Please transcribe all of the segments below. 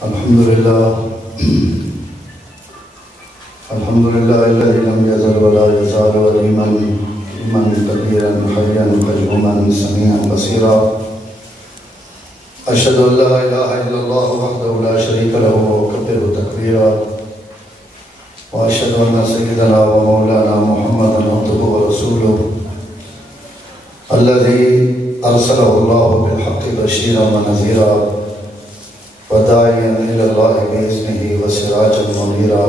الحمد لله الذي لم يزل ولا يزال وليما كبيرا حيا قيوما سميعا بصيرا. أشهد أن لا إله إلا الله وحده لا شريك له وكبره تكبيرا. وأشهد أن سيدنا ومولانا محمدا عبده ورسوله الذي أرسله الله بالحق بشيرا ونذيرا وداعيا إلى الله بإذنه وسراجا منيرا.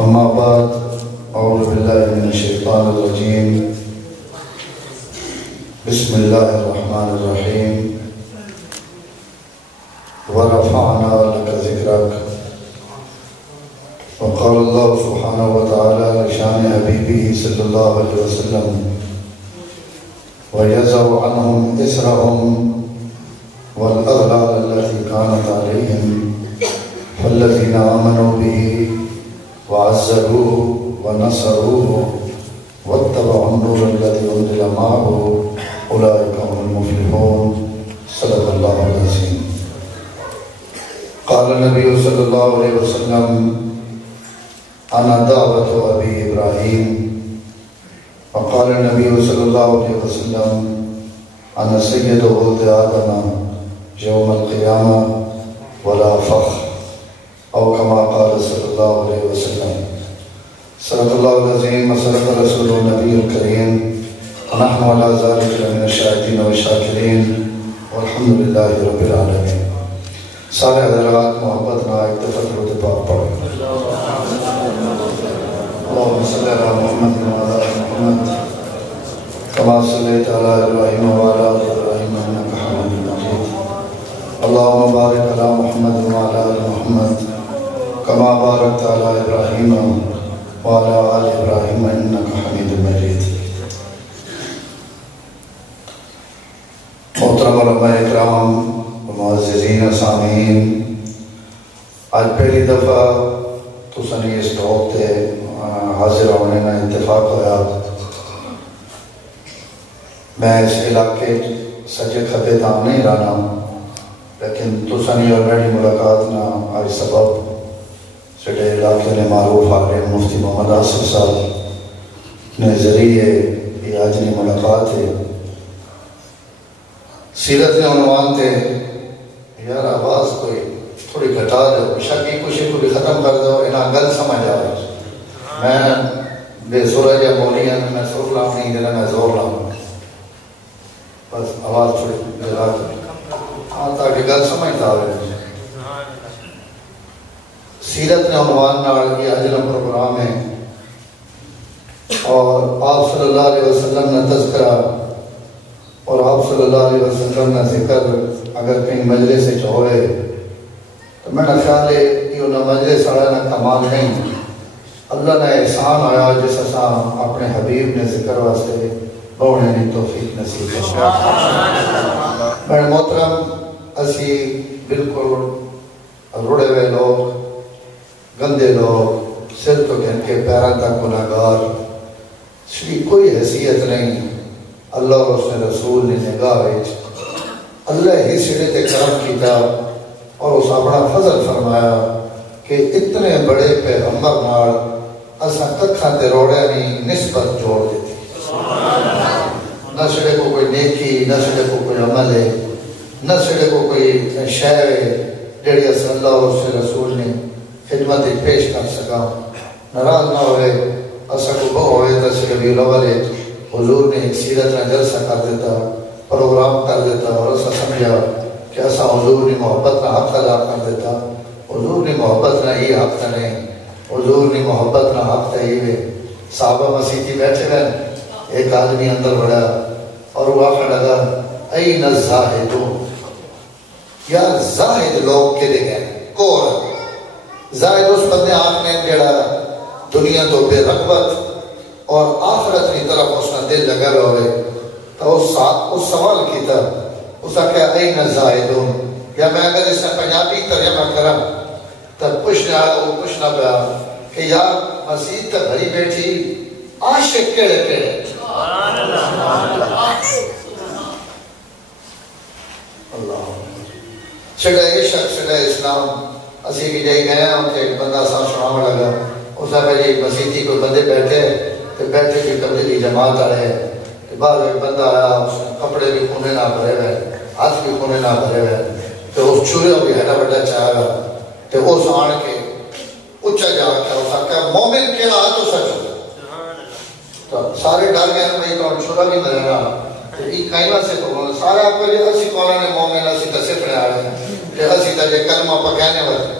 أما بعد، أعوذ بالله من الشيطان الرجيم. بسم الله الرحمن الرحيم. ورفعنا لك ذكرك. وقال الله سبحانه وتعالى لشان حبيبه صلى الله عليه وسلم: ويزع عنهم إسرهم والأغلال التي كانت عليهم فالذين آمنوا به وعزروه ونصروه واتبعوا النور الذي أنزل معه أولئك هم المفلحون. صدق الله العظيم. قال النبي صلى الله عليه وسلم: أنا دعوة أبي إبراهيم. وقال النبي صلى الله عليه وسلم: أنا سيد ولد آدم يوم القيامة ولا فخر، أو كما قال صلى الله عليه وسلم. صدق الله العظيم وصدق رسوله النبي الكريم، ونحن على ذلك من الشاهدين والشاكرين، والحمد لله رب العالمين. سارے حضرات محبت نہ ایک دفعہ درود پاک پڑھیں. اللهم صل على محمد وعلى آل محمد كما صليت على إبراهيم وعلى آل إبراهيم إنك حميد مجيد. اللهم بارك على محمد وعلى آل محمد كما باركت على إبراهيم وعلى آل إبراهيم إنك حميد مجيد. محترم علماء اکرام، معززین سامعین، آج پہلی دفعہ تسانی اس ٹاپ تے حاضر ہونے کا اتفاق ہوا. میں اس علاقے سجے کھبے دام نہیں رہنا، لیکن تسانی آلریڈی ملاقات نہ آج سبب سڈے علاقے نے معروف عالم مفتی محمد آصف صاحب نے ذریعے یہ آجنی ملاقات ہے. سیرت نے عنوان تھے یار آواز کوئی تھوڑی گھٹا دو، شکی کچھ کو بھی ختم کر دو، انہاں گل سمجھ آئے. میں بے سورج یا مولیاں میں سور لاؤں نہیں دینا، میں زور لاؤں، بس آواز تھوڑی گھٹا دو تاکہ گل سمجھتا ہوئے. سیرت نے عنوان نال یہ اجلم پروگرام ہے، اور آپ صلی اللہ علیہ وسلم نے تذکرہ اور آپ صلی اللہ علیہ وسلم نے ذکر اگر کہیں مجلس سے ہوئے تو میں نے خیال ہے کہ انہوں مجلس سڑھانا کمال نہیں، اللہ نے احسان آیا جس اساں اپنے حبیب نے ذکر واسطے بوڑھنے نے توفیق نصیب ہے. میں محترم اسی بالکل روڑے ہوئے لوگ، گندے لوگ، سر تو گھن کے پیران تک گناہگار، شری کوئی حیثیت نہیں. اللہ اور اس نے رسول نے نگاہ اللہ ہی سڑے تے کرم کیتا اور اس اپنا فضل فرمایا کہ اتنے بڑے پیغمبر نال اساں ککھاں تے روڑے نہیں نسبت جوڑ دیتی. نہ سڑے کو کوئی نیکی، نہ سڑے کو کوئی عمل ہے، نہ سڑے کو کوئی شے ہے جڑی اساں اللہ اور اس نے رسول نے خدمت پیش کر سکا. ناراض نہ ہوئے اساں کو بہو ہوئے تو ربیع الاول حضور نے ایک سیرت کا جلسہ کر دیتا، پروگرام کر دیتا، اور اسا سمجھا کہ اسا حضور نے محبت کا حق ادا کر دیتا. حضور نے محبت نہ یہ حق نہیں، حضور نے محبت نہ حق تھا یہ. صحابہ مسیحی بیٹھے ہیں، ایک آدمی اندر بڑھا اور وہ آخر لگا این الزاہدون، یار زاہد لوگ کے لئے گئے کون؟ زاہد اس بندے آنکھ نے جڑا دنیا تو بے رغبت اور آخرت کی طرف اس کا دل لگا ہوئے. تو اس سوال کی تھا، اس کا کہا این الزاہدون، یا میں اگر اس نے پنجابی ترجمہ کرم تب پوچھنا پیا کہ یار مسیح تک بھری بیٹھی عاشق کیڑے کیڑے. اللہ سڈا عشق سڈا اسلام اسی بھی جائی گئے ہیں ایک بندہ سا سناؤ لگا اس نے جی مسیحی کوئی بندے بیٹھے تو بیٹھے بھی تبلیغی جماعت آ رہے ہیں باہر ایک بندہ آیا اس کپڑے بھی کونے نہ بھرے ہوئے ہاتھ بھی کونے نہ بھرے ہوئے تو اس چورے بھی ہے بڑا چاہے گا تو اس آن کے اچھا جا کے اس آکھا مومن کہڑا تو سچ تو سارے ڈر گئے بھائی تو چھوڑا بھی مرنا یہ کئی واسے تو سارے آپ کو جو اسی کہنا نے مومن اسی تے سکھنے آ رہے ہیں کہ اسی تے جے کلمہ پکانے والے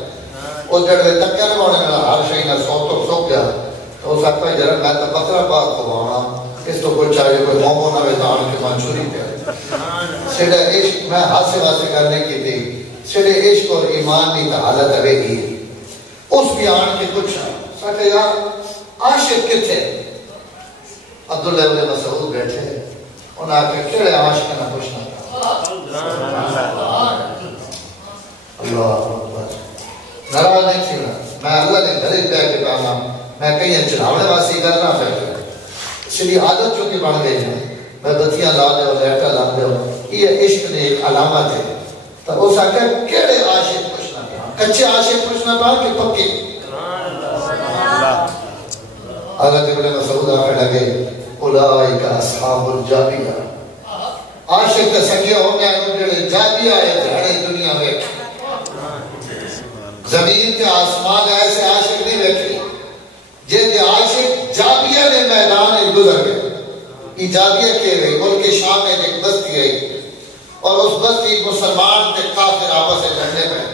وہ جڑے تک کہنے والے میں ہر شے نہ سوک گیا تو اس آکھا جڑا میں تو بکرا بات کو آنا اس تو کوئی چاہیے کوئی مومن نہ ویتان کے منشوری پہ سیدھا عشق میں ہاسے واسے کرنے کی تھی سیدھے عشق اور ایمان نہیں تو حالت ہوے گی اس بیان کے کچھ سکے یار عاشق کتھے عبداللہ ابن مسعود بیٹھے انہاں کے کیڑے عاشق نہ پوچھنا اللہ اکبر ناراض نہیں تھی میں اللہ نے گھر پہ کے کہا میں کہیں چڑھاونے واسی کرنا پھر سیدھی عادت جو کہ بن گئی ہے میں بتیاں لا دے اور لیٹا لا دے یہ عشق نے ایک علامت ہے تو اس آکھا کیڑے عاشق پوچھنا پڑا کچے عاشق پوچھنا پڑا کہ پکے حضرت ابن مسعود آکھا لگے اولئک اصحاب الجابیہ عاشق تے سنگیا ہو گیا جڑے جابیہ ہے جڑے دنیا میں زمین تے آسمان ایسے عاشق نہیں بیٹھے جن کے عاشق جابیہ نے میدان گزر گئے یہ جابیہ کے ہوئے ملک شام میں ایک بستی ہے اور اس بستی مسلمان تے کافر آپس سے لڑنے میں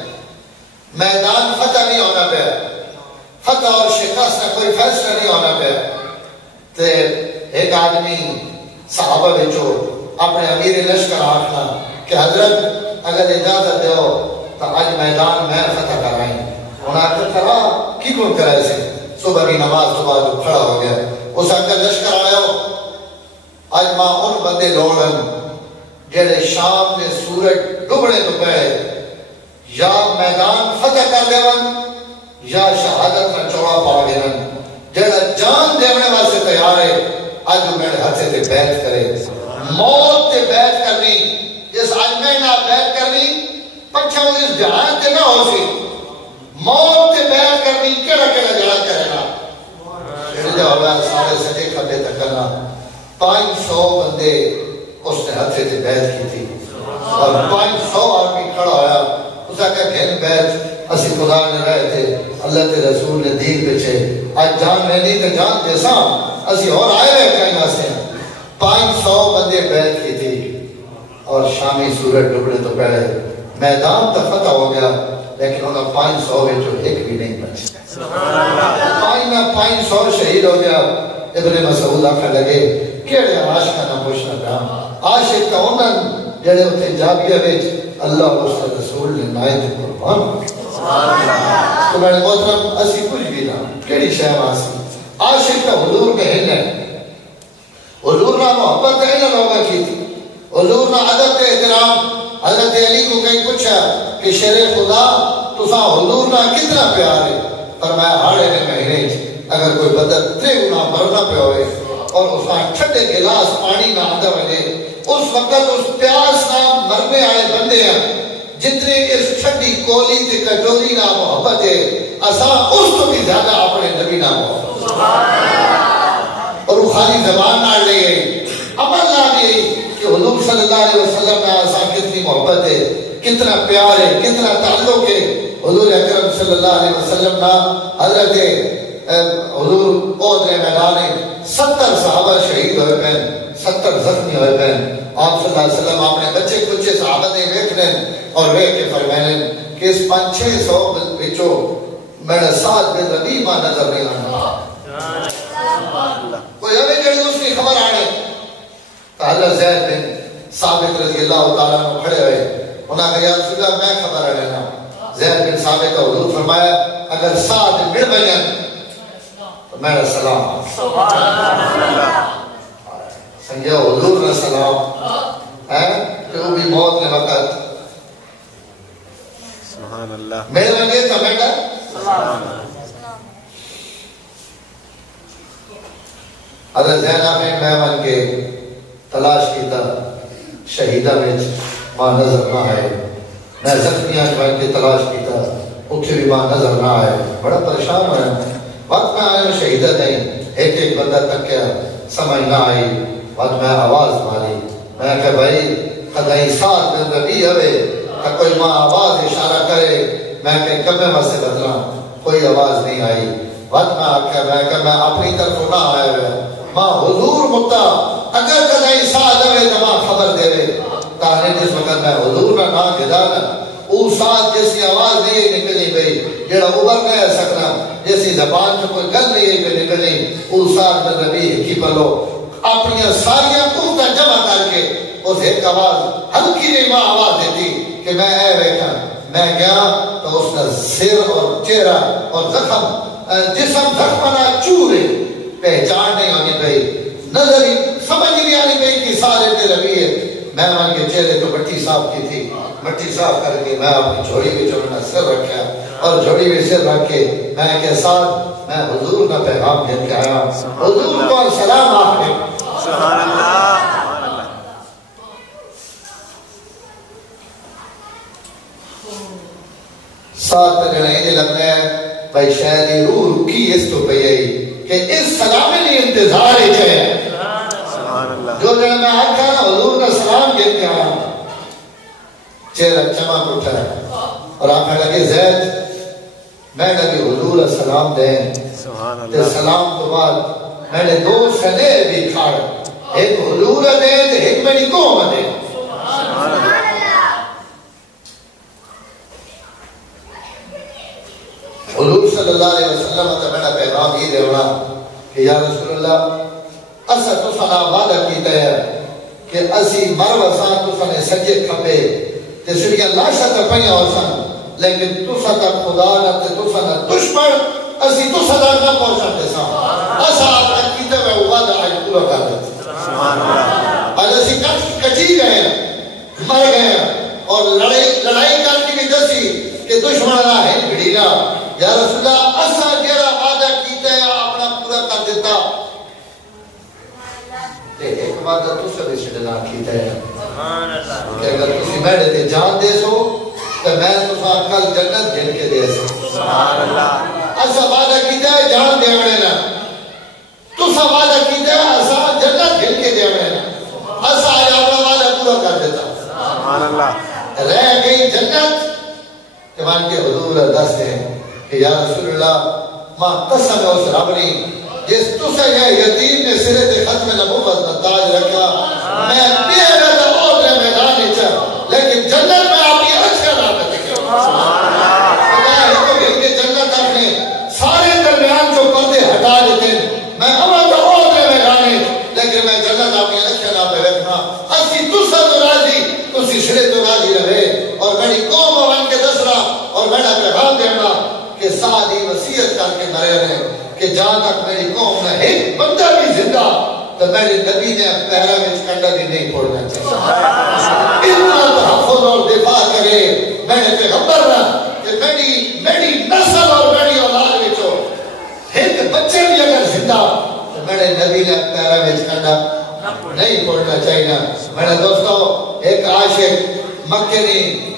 میدان فتح نہیں ہونا پہ فتح اور شکست کا کوئی فیصلہ نہیں ہونا پہ تے ایک آدمی صحابہ بچو اپنے امیر لشکر آکھنا کہ حضرت اگر اجازت دیو تو آج میدان میں فتح کر رہی انہاں نے کہا کی کون کرے سے صبح کی نماز تو بعد کھڑا ہو گیا اس اگر لشکر آیا آج ماں ان بندے لوڑن جڑے شام میں سورج ڈبڑے تو پہے یا میدان فتح کر لیون یا شہادت میں چوڑا پا گئن جڑا جان دیونے واسے تیار ہے آج میرے ہاتھے تے بیعت کرے موت تے بیعت کرنی جس آج میں نہ بیعت کرنی پچھا وہ اس جہان تے نہ ہو سی موت تے بیعت کرنی کیڑا کیڑا جڑا کرے نا جڑے جواب ہے سارے سجے کھٹے تکنا 500 بندے اس نے ہاتھے تے بیعت کی تھی اور 500 آدمی کھڑا ہویا اس نے کہا گھن بیعت اسی خدا نے رہے تھے اللہ کے رسول نے دین پچھے آج جان رہنی تے جان جیسا اسی اور آئے ہوئے کہیں واسطے 500 بندے بیعت کی تھی اور شامی سورج ڈبڑے تو پہلے میدان تو فتح ہو گیا لیکن انہوں 500 میں جو ایک بھی نہیں بچے 500 شہید ہو گیا ابن مسعود آکھا لگے کیڑے عاشق نہ پوچھنا پڑا عاشق کا انہوں جڑے اتنے جابیہ بیچ اللہ اور اس کے رسول نے نائد قربان تو میں نے محترم اسی کچھ بھی نہ کیڑی شہ واسی عاشق کا حضور میں ہن ہے حضور نہ محبت ہے نہ لوگا کی تھی حضور نہ ادب احترام حضرت علی کو کہیں پوچھا کہ شیر خدا تسا حضور نہ کتنا پیار ہے فرمایا ہاڑے نے مہینے اگر کوئی بدل 3 گنا بھرنا پہ ہوئے اور اس کا ٹھنڈے گلاس پانی نہ آدھا بنے اس وقت اس پیاس نہ مرنے آئے بندے ہیں جتنے اس ٹھنڈی کولی تے کٹوری نہ محبت ہے اساں اس تو بھی زیادہ اپنے نبی نہ محبت اور وہ خالی زبان نہ لے عمل نہ لے کہ حضور صلی اللہ علیہ وسلم نے اساں کتنی محبت ہے کتنا پیار ہے کتنا تعلق ہے حضور اکرم صلی اللہ علیہ وسلم کا حضرت حضور عہد میدان 70 صحابہ شہید ہوئے پہن 70 زخمی ہوئے پہن آپ صلی اللہ علیہ وسلم اپنے بچے کچھے صحابہ نے ویکھ لیں اور ویکھ کے فرمائیں کہ اس 500 بچوں میرے ساتھ بے ربیبہ نظر نہیں آنا کوئی ہمیں جڑی اس کی خبر آنے کہ حضرت زید بن ثابت رضی اللہ تعالیٰ نے کھڑے ہوئے انہوں نے کہا یا رسول اللہ میں خبر آنے نا زید بن ثابت کا حضور فرمایا اگر ساتھ مل بین تو میرا سلام سنگیا حضور نے سلام ہے کہ وہ بھی موت نے وقت سبحان اللہ میرا لئے تھا میں کہا حضرت زینب بن میمن کے تلاش کی تھا شہیدہ میں ماں نظر نہ آئے میں زخمیاں جوائن کی تلاش کیتا اتھے بھی ماں نظر نہ آئے بڑا پریشان ہویا وقت میں آئے شہیدہ نہیں ایک بندہ تک کیا سمجھ نہ آئی وقت میں آواز ماری میں کہا بھائی خدای ساتھ میں نبی ہوئے کہ کوئی ماں آواز اشارہ کرے میں کہ کمے واسے بدلا کوئی آواز نہیں آئی وقت میں آکھا میں کہ میں اپنی طرف نہ آئے ہوئے ماں حضور متا اگر خدای ساتھ ہوئے تو ماں خبر دے رہے تاہنے جس وقت میں حضور نہ گدانا او ساتھ جیسی آواز نہیں نکلی گئی جڑا اوبر نہیں سکنا جیسی زبان سے کوئی گل نہیں ہے نکلی او ساتھ میں نبی کی پلو اپنی ساریاں قوتیں جمع کر کے اس ایک آواز ہلکی نہیں ماں آواز دیتی کہ میں اے بیٹھا میں گیا تو اس کا سر اور چہرہ اور زخم جسم زخمنا چورے پہچان نہیں ہونی پئی نظر ہی سمجھ نہیں آنی پئی کہ سارے تیرے بھی ہے میں وہاں کے چہرے تو مٹی صاف کی تھی مٹی صاف کر کے میں اپنی جھوڑی بھی جو میں نے سر رکھا اور جھوڑی بھی سر رکھ کے میں کے ساتھ میں حضور کا پیغام دے کے آیا حضور کو سلام آخر سبحان اللہ ساتھ جنے یہ لگنا ہے بھائی شاید روح رکی اس تو پہ یہی کہ اس سلامی نہیں انتظار ہی چاہے جو جنہیں میں آکھا نا حضور کا سلام گر کے آیا چہرہ چمک اٹھا ہے اور آنکھا لگے زید میں نبی حضور کا سلام دیں تے سلام تو بعد میں نے دو سنے بھی کھاڑ ایک حضور دیں تے ایک میری قوم دیں حضور صلی اللہ علیہ وسلم تا میرا پیغام ہی دے ہونا کہ یا رسول اللہ اسا تو سنا وعدہ کیتا ہے کہ اسی مرو اساں تو سنے سجے کھپے تے سڑیاں لاشاں تے پئیاں ہوسن لیکن تو سدا خدا نہ تے تو سنا دشمن اسی تو سدا نہ پہنچاتے سا اسا اپنا کیتا ہے وعدہ اج پورا کر دے سبحان اللہ اج اسی کٹی گئے مر گئے اور لڑائی کر کے بھی دسی کہ دشمن نہ ہے بھڑینا یا رسول اللہ اسا جڑا وعدہ کیتا ہے اپنا پورا کر دیتا ایک وعدہ تو سب اس نے کیتا ہے کہ اگر تسی میرے تے جان دے سو تو میں تساں کل جنت گھن کے دے سو سبحان اللہ اسا وعدہ کیتا ہے جان دے نا تساں وعدہ کیتا ہے اسا جنت گھن کے دے نا اسا اپنا وعدہ پورا کر دیتا سبحان اللہ رہ گئی جنت کہ مان کے حضور دس ہیں کہ یا رسول اللہ ماں قسم اس رب نے جس تسے یہ یتیم نے سرے دے ختم نبوت میں تاج رکھا میں پیرے دا اوترے میدان چا لیکن جنت میں آپ کی اچھا نہ کرتے سبحان اللہ خدا ہے تو بھی کہ جنت اپنے سارے درمیان جو پردے ہٹا دیتے میں امر دا اوترے میدان لیکن میں جنت آپ کی اچھا نہ پہ رکھنا اسی تسا تو راضی تسی سرے تو راضی رہے اور میری قوم بن کے دسنا اور میرا پیغام دینا کہ سادی وصیت کر کے مرے رہے کہ جہاں تک میری قوم میں ایک بندہ بھی زندہ تو میرے نبی نے پہرا میں کنڈا بھی نہیں پھوڑنا چاہیے اتنا تحفظ اور دفاع کرے میرے پیغمبر نہ کہ میری نسل اور میری اولاد وچوں ایک بچے بھی اگر زندہ تو میرے نبی نے پہرا میں کنڈا نہیں پھوڑنا چاہیے میرے دوستو ایک عاشق مکے نہیں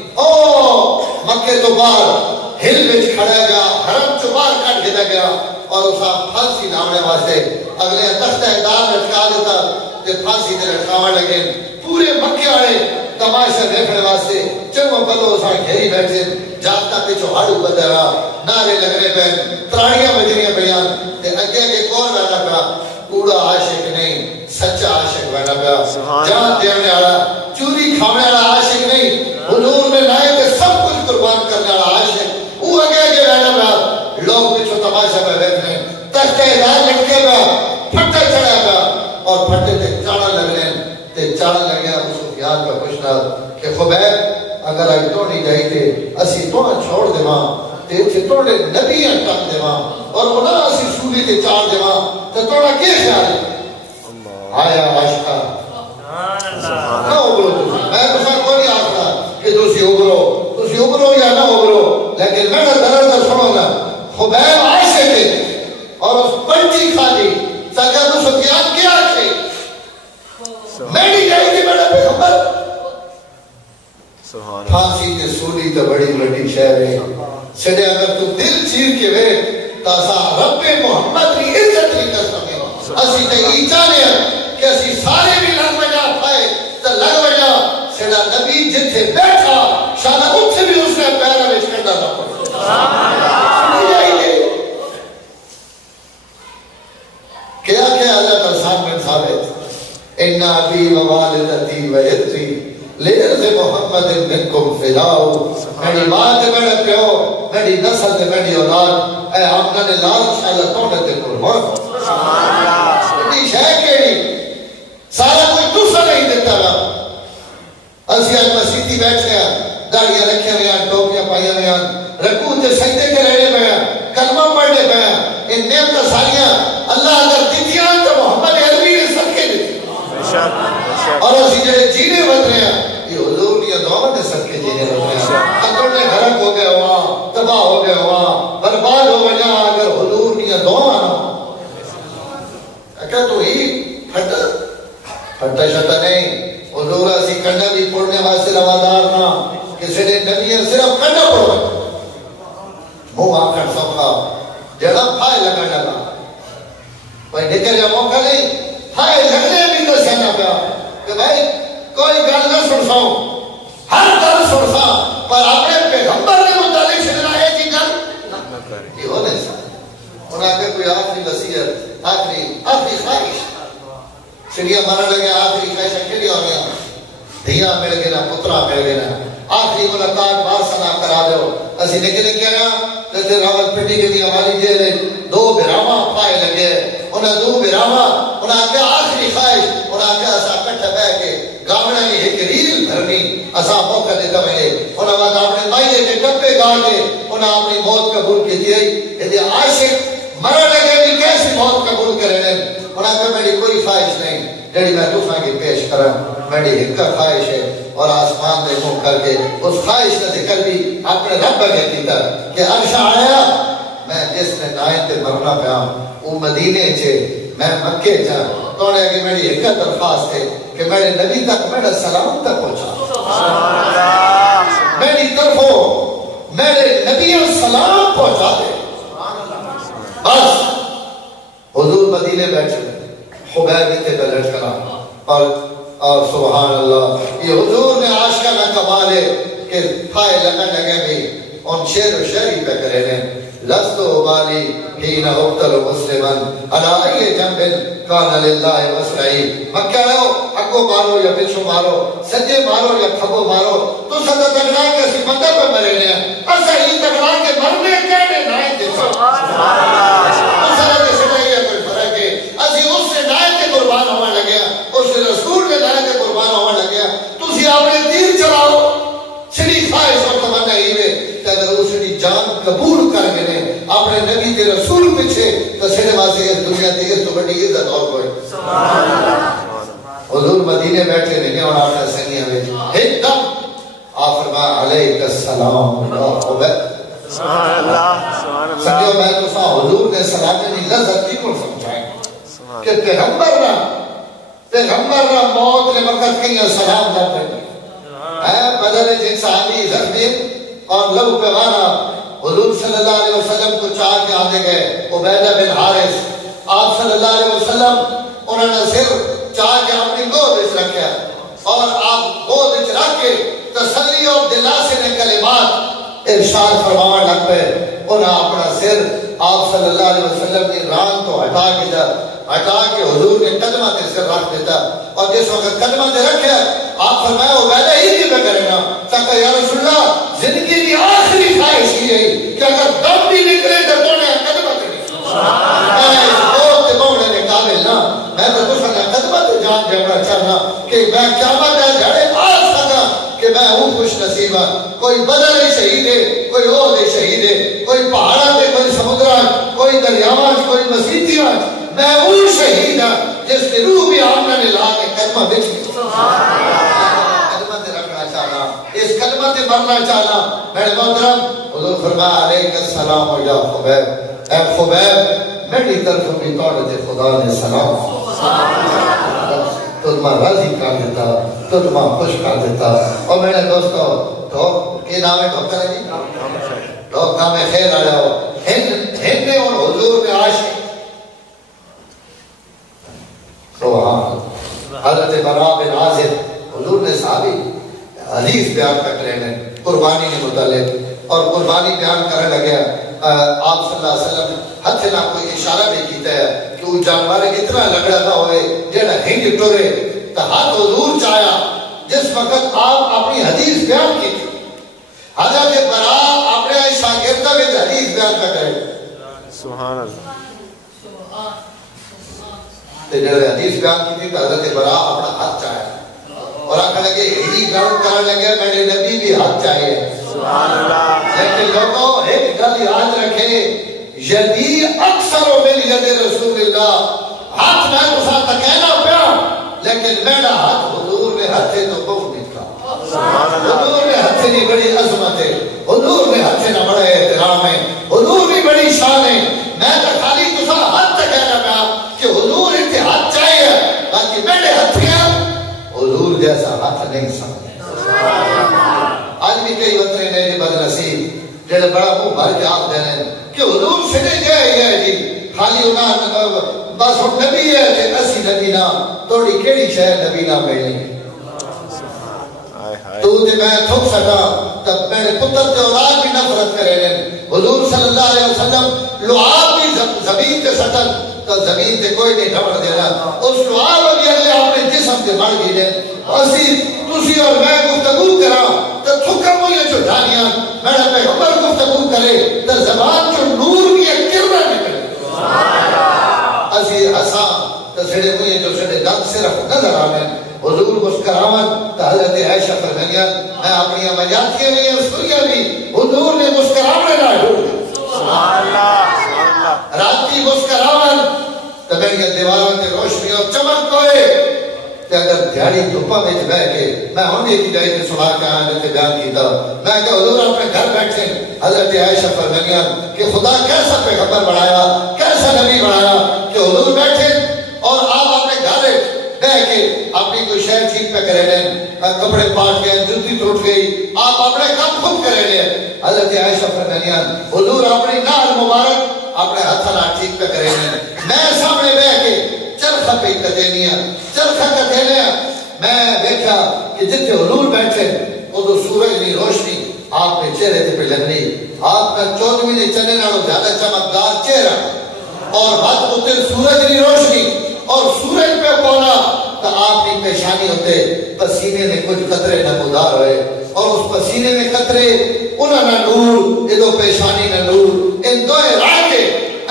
مکے تو باہر ہل وچ کھڑا گیا حرم تو باہر کٹ گیا گیا اور اسا پھانسی لانے واسطے اگلے تختہ دار لٹکا دیتا تے پھانسی تے لٹکاون لگے پورے مکے والے تماشا دیکھنے واسطے چنگو پلو اسا گھیری بیٹھے جاتا پیچھو ہاڑو بدرا نعرے لگنے پہ تراڑیاں بجنیاں بیان تے اگے کے کون بیٹھا پیا کوڑا عاشق نہیں سچا عاشق بیٹھا پیا جان دینے والا چوری کھانے والا عاشق نہیں حضور نے لائے کہ سب کچھ قربان کرنے والا عاشق وہ اگے کے بیٹھا پیا لوگ پیچھو تماشا پہ بیٹھنے تختے دار لٹکے پیا پھٹا چڑھا پیا اور پھٹے تے چاڑا لگنے تے چاڑا لگیا ابو سفیان کا پوچھنا کہ خبیب اگر آئی تو نہیں جائی تے اسی تو چھوڑ دے ماں تے چھے توڑے نبی اٹک دے ماں اور انہاں اسی سولی تے چاڑ دے ماں تے توڑا کیا خیال ہے آیا عاشقہ نہ ابرو میں تو سر کوئی آخرا کہ تسی ابرو یا نہ ابرو لیکن میں نے درد سنو نا خبیب عاشق ہے اور اس پنچی کھالی سکا تو سفیان کیا آکھے میں نہیں جائی تھی میرا پیغمبر پھانسی کے سولی تو بڑی بڑی شہر ہے سڑے اگر تو دل چیر کے وے تاسا رب محمد کی عزت نہیں کر سکے اسی تے ای چاہے کہ اسی سارے بھی لگ وجہ پائے تو لگ وجہ سڑا نبی جتھے بیٹھا شانا اتھے بھی اس نے پیرا وچ کنڈا نہ پڑا کیا کیا حضرت حسان بن ثابت اِنَّا بِي وَوَالِدَتِي وَيَدْرِي لِعِرْضِ مُحَمَّدٍ مِنْكُمْ فِدَاؤُ میری ماں تے میرے پیو میری نسل تے میری اولاد اے آمنہ نے لال شاءاللہ توڑے تے قربان اتنی شے کیڑی سارا کوئی دوسرا نہیں دیتا رہا اسی آج مسیحی بیٹھے ہیں داڑیاں رکھے ہوئے ہیں ٹوپیاں پائیاں ہوئے ہیں رکوع تے سجدے کے رہنے میں ہیں کلمہ پڑھنے میں ہیں ان نعمت ساریاں اللہ اگر دیتیاں تو محمد عربی نے صدقے دیتی اور اسی جڑے جینے بن رہے ہیں یہ حضور کی دعا نے صدقے جینے بن رہے ہیں اگر نے گھرک ہو گئے ہوا تباہ ہو گئے ہوا برباد ہو گیا اگر حضور کی دعا نہ اگر تو ہی پھٹا شٹا نہیں حضور اسی کنڈا بھی پڑھنے واسطے روادار نہ کسی نے نبی صرف کنڈا پڑھو منہ آکر سوکھا جڑا پھائے لگا ڈالا کوئی نکل یا موقع نہیں پھائے لگنے بھی تو سینا پیا کہ بھائی کوئی گل نہ سنساؤں ہر گل سنسا پر اپنے پیغمبر نے متعلق شدنا ہے جی گل یہ ہو نہیں سا انہاں کے کوئی آخری وسیعت آخری خواہش چڑیا مارا لگے آخری خواہش اکیلی ہو گیا دھیاں مل گئے نا پترا مل گئے نا آخری ملاقات بار سنا کرا دو اسی نکلے کیا نا جیسے راول پٹی کے لیے ہماری جیلے دو براما پائے لگے انہیں دو براما انہیں کیا آخری خواہش انہیں کیا اسا کٹھا بے کے گامنہ میں ایک ریل بھرنی اسا موقع دیتا ملے انہیں وقت اپنے مائیے کے ٹپے گا کے انہیں اپنی موت قبول کی دیئی یدی عاشق مرا لگے بھی کیسی موت قبول کرنے انہیں کہا میری کوئی خواہش نہیں جڑی میں تُساں کی پیش کرا میری ایک خواہش ہے اور آسمان دے منہ کر کے اس خواہش کا ذکر بھی اپنے رب کے دیتا کہ عرش آیا میں جس نے نائن تے مرنا پیا وہ مدینے چھے میں مکے جا تو نے کہ میری ایک درخواست ہے کہ میرے نبی تک میرا سلام تک پہنچا میری طرفوں میرے نبی سلام پہنچا دے بس حضور مدینے بیٹھے خبیر بیتے کا لٹکنا اور سبحان اللہ یہ حضور نے عاشقہ نہ کمالے کہ پھائے لگن لگے بھی ان شیر و شعری پہ کرے نے لست و بالی حین اقتل مسلمن علا ای جنب کان للہ وسعی مکہ رہو اگو مارو یا پچھو مارو سجے مارو یا کھبو مارو تو سدا تکڑا کے اسی بندہ پہ مرے نے ایسا ہی تکڑا کے مرنے کہنے نائن دے تو سدا کے سدا یہ کوئی فرق ہے اسی اس سے نائن کے قربان ہونے لگے اس رسول نے نائن کے قربان ہونے لگے تو سی آپ نے تیر چلاؤ چھڑی خواہش اور تمنا ہی ہے کہ اگر اس کی جان قبول کر گئے اپنے نبی کے رسول پیچھے تو سنے واسے اس دنیا دی اس تو بڑی عزت اور کوئی حضور مدینے بیٹھے نہیں اور آپ نے سنگیاں بیٹھے ایک دم آپ فرما علیک السلام سبحان اللہ سنگیوں میں تو سا حضور نے سلاتے نہیں لذت کی کن سمجھائیں کہ پیغمبر را موت نے وقت کہیں سلام نہ پڑھیں بدل جن صحابی زخمی اور لو پیوانا حضور صلی اللہ علیہ وسلم کو چاہ کے آنے گئے عبیدہ بن حارث آپ صلی اللہ علیہ وسلم انہوں نے سر چاہ کے اپنی گود اس رکھا اور آپ گود اس رکھ کے تسلی اور دلاسے نے کلمات ارشاد فرماؤں لگ پہ انہوں اپنا سر آپ صلی اللہ علیہ وسلم کی ران تو ہٹا کے حضور نے قدمہ دے سر رکھ دیتا اور جس وقت قدمہ دے رکھے آپ فرمایا عبیدہ ہی کی میں کرے گا چاہتا یا رسول اللہ زندگی کی آخری خواہش ہی ہے کہ اگر دم بھی نکلے تو توڑے قدمہ دے میں بہت بہنے نے قابل نا میں تو دوسرا نے قدمہ دے جان جمعہ چاہنا کہ میں قیامت ہے جھڑے آج سکا کہ میں ہوں خوش نصیبہ کوئی بدل ہی شہید ہے کوئی اور ہی شہید ہے کوئی پہاڑا دے کوئی سمندران کوئی دریاوان کوئی مسیحیان میں ہوں شہید ہوں جس کی روح بھی آمنہ نے لا کے کلمہ بچ گئی کلمہ تے رکھنا چاہنا اس کلمہ تے مرنا چاہنا میرے محترم حضور فرمایا علیہ السلام یا خبیب اے خبیب میری طرف بھی توڑ دے خدا نے سلام تمہیں راضی کر دیتا، تمہیں خوش کر دیتا۔ اور میرے دوستو کی نام ہے ڈاکٹر ہے جی؟ ڈاکٹر نام خیر آ جاؤ ہند نے اور حضور میں عاشق سبحان حضرت براء بن عازب حضور نے صحابی حدیث بیان کر رہے ہیں قربانی کے متعلق، اور قربانی بیان کرنے لگے آپ صلی اللہ علیہ وسلم ہاتھ نہ کوئی اشارہ نہیں کیتا ہے کہ وہ جانور اتنا لگڑا نہ ہوئے جڑا ہنگ ٹورے تو ہاتھ حضور چاہیا جس وقت آپ اپنی حدیث بیان کی تھی۔ حضرت براء اپنے شاگردہ میں حدیث بیان کر رہے سبحان اللہ، جب حدیث بیان کی تھی تو حضرت براء اپنا ہاتھ چاہیا اور آخر لگے یہی گرم کرنے لگے میرے نبی بھی ہاتھ چاہیے سبحان اللہ۔ لیکن لوگوں ایک گل یاد رکھے یدی اکثر من ید رسول اللہ، ہاتھ میں تو ساتھ کہنا پیا لیکن میرا ہاتھ حضور نے ہاتھے تو بہت نکلا، حضور نے ہاتھے نہیں بڑی عظمت ہے، حضور نے ہاتھے نہ بڑے احترام ہے، حضور نے بڑی شان ہے۔ میں تو خالی تو ہاتھ تک کہنا پیا کہ حضور اتنے ہاتھ چاہیے باقی میرے ہاتھیاں حضور جیسا ہاتھ نہیں سمجھے۔ آج بھی کئی وطرے نے جی بد نصیب جڑے بڑا منہ بھر کے آپ دے رہے ہیں کہ حضور سے نہیں گئے جی خالی انہاں بس وہ نبی ہے کہ اسی نبی نہ توڑی کیڑی شہر نبی نہ ملنی تو تے میں تھک سکا تب میرے پتر تے اولاد بھی نفرت کرے رہے حضور صلی اللہ علیہ وسلم لعاب بھی زمین تے سٹل تو زمین تے کوئی نہیں ڈھبڑ دینا اس لعاب بھی اللہ اپنے جسم تے بڑھ گئی دے اسی تسی اور میں گفتگو کرا تو تھکم ہوئی جو جانیاں میرا پیغمبر گفتگو کرے تو زبان جو نور کی ایک کرنا نکلے اسی حسان تو سڑے ہوئی جو سڑے دن صرف نظر آنے حضور مسکراون تو حضرت عائشہ فرمائیاں میں اپنی امجاتیاں بھی ہیں سوریاں بھی حضور نے مسکراونے نہ ڈھوڑ سبحان اللہ، راتی مسکراون تو میری دیواروں تے روشنی اور چمک کوئے کہ اگر دیاری دھوپا میں بیٹھ کے میں ہوں ایک جائے کے سنا کے آیا جیسے بیان کی تھا میں کہ حضور اپنے گھر بیٹھے حضرت عائشہ فرمائیاں کہ خدا کیسا پیغمبر بڑھایا کیسا نبی بڑھایا کہ حضور بیٹھے اور آپ اپنے گھر بیٹھ کے اپنی کوئی شہر ٹھیک پہ کرے لیں کپڑے پاٹ گئے جوتی ٹوٹ گئی آپ اپنے کام خود کرے لیں حضرت عائشہ فرمائیاں حضور اپنی نال مبارک اپنے ہاتھ نہ ٹھیک پہ کرے لیں میں سامنے بیٹھ کے چرخہ پہ کدینیا چرخہ کدینیا میں دیکھا کہ جتنے حضور بیٹھے وہ تو سورج کی روشنی آپ نے چہرے پہ لگنی آپ کا 14ویں چنے نالوں زیادہ چمکدار چہرہ اور ہاتھ ہوتے سورج کی روشنی اور سورج پہ پونا تو آپ کی پیشانی ہوتے پسینے میں کچھ قطرے نمودار ہوئے اور اس پسینے میں قطرے انہوں نے نور یہ دو پیشانی نے نور ان دو راہ کے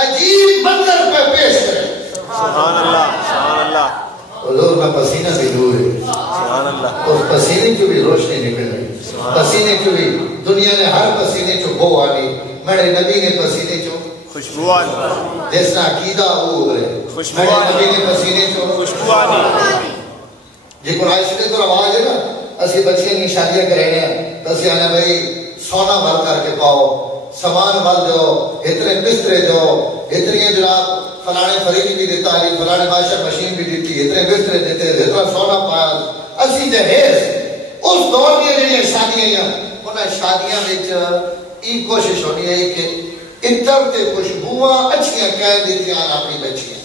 عجیب منظر پہ پیش کرے سبحان اللہ، سبحان اللہ، حضور کا پسینہ بھی نور ہے سبحان اللہ، اس پسینے کی بھی روشنی نکل رہی پسینے کی بھی دنیا نے ہر پسینے چو بو آنی میرے نبی نے پسینے چو خوشبوان جیسا عقیدہ وہ گئے میرے نبی نے پسینے چو خوشبوان جی قرآن شریف تو رواج ہے نا اسی بچیاں کی شادیاں کرے ہیں دسی آنے بھائی سونا بھر کر کے پاؤ سامان بھر دو اتنے بسترے دو اتنی جناب فلانے فریج بھی دیتا ہے فلانے واشر مشین بھی دیتی اتنے بسترے دیتے اتنا سونا پایا اسی جہیز اس دور کی جڑی شادیاں انہیں شادیاں وچ یہ کوشش ہونی ہے کہ عطر تے خوشبوواں اچھیاں کہہ دیتیاں اپنی بچیاں